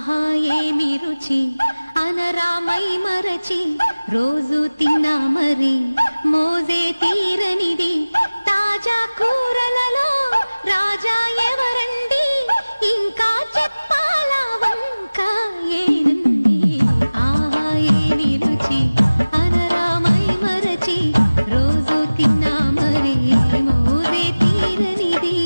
ఆహా ఏమి రుచి అనరామై మరచి రోజు తిన్నా మరి మోజే తీరనిది తాజా కూరలలో రాజా ఎవరండి ఇంకా చెప్పాలా వంక ఏనండి ఆహా ఏమి రుచి అనరామై మరచి రోజు తిన్నా మరి మోజే తీరనిది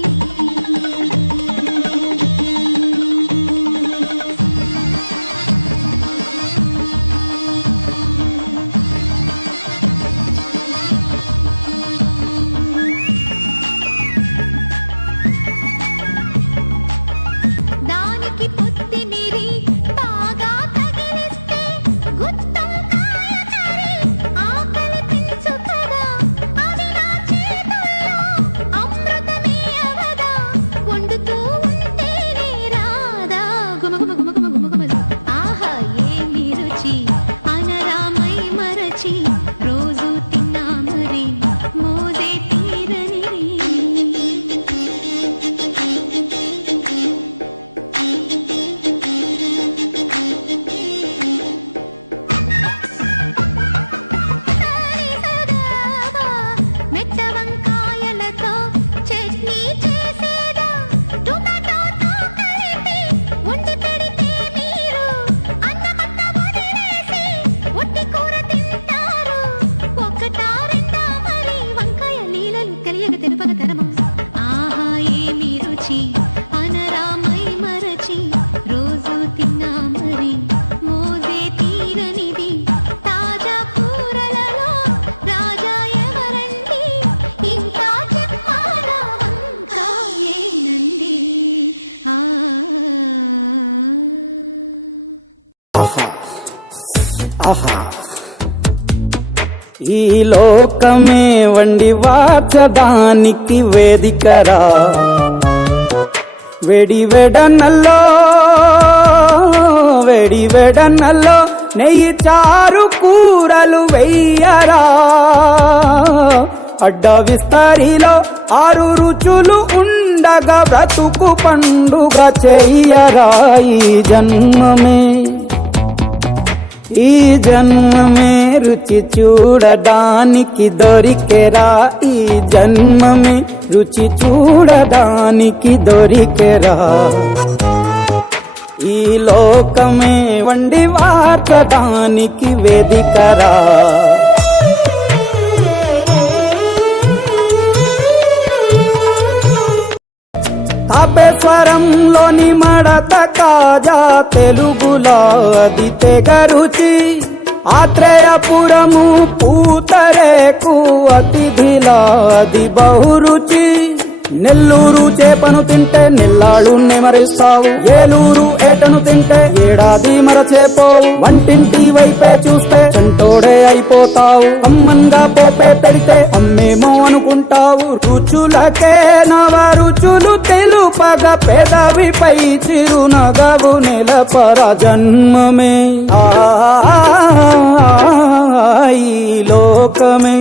ఆహా ఏమి రుచి అనరామై మరచి రోజు తిన్నా మరి మోజే తీరనిది తాజా కూరలలో రాజా ఎవరండి ఇంకా చెప్పాలా వంక ఏనండి ఆహా ఈ లోకమే వండి వాచడానికి వేదికరా వేడి వెడనల్లో నెయ్యి చారు కూరలు వెయ్యరా అడ్డ విస్తరిలో 6 రుచులు ఉండగా బ్రతుకు పండుగ చెయ్యరా ఈ జన్మమే రుచి చూడడానికి దొరికెరా ఈ జన్మమే రుచి చూడడానికి దొరికెరా ఈ లోకమే వండి వార్చడానికి వేదికరా తాపేశ్వరంలోని మడత కాజా తెలుగులో అది తెగ రుచి ఆత్రేయపురము పూతరేకు అతిథిలా అది బహురుచి నెల్లూరు చేపను తింటే నెల్లాళ్ళు నెమరిస్తావు ఏలూరు ఏటను తింటే ఏడాది మరచేపోవు వంటింటి వైపే చూస్తే చెంటోడే అయిపోతావు అమ్మంగా పోపే పెడితే అమ్మేమో అనుకుంటావు రుచులకే నవ రుచులు తెలుపగ పెదవిపై చిరునగవు నెలపర జన్మమే ఈ లోకమే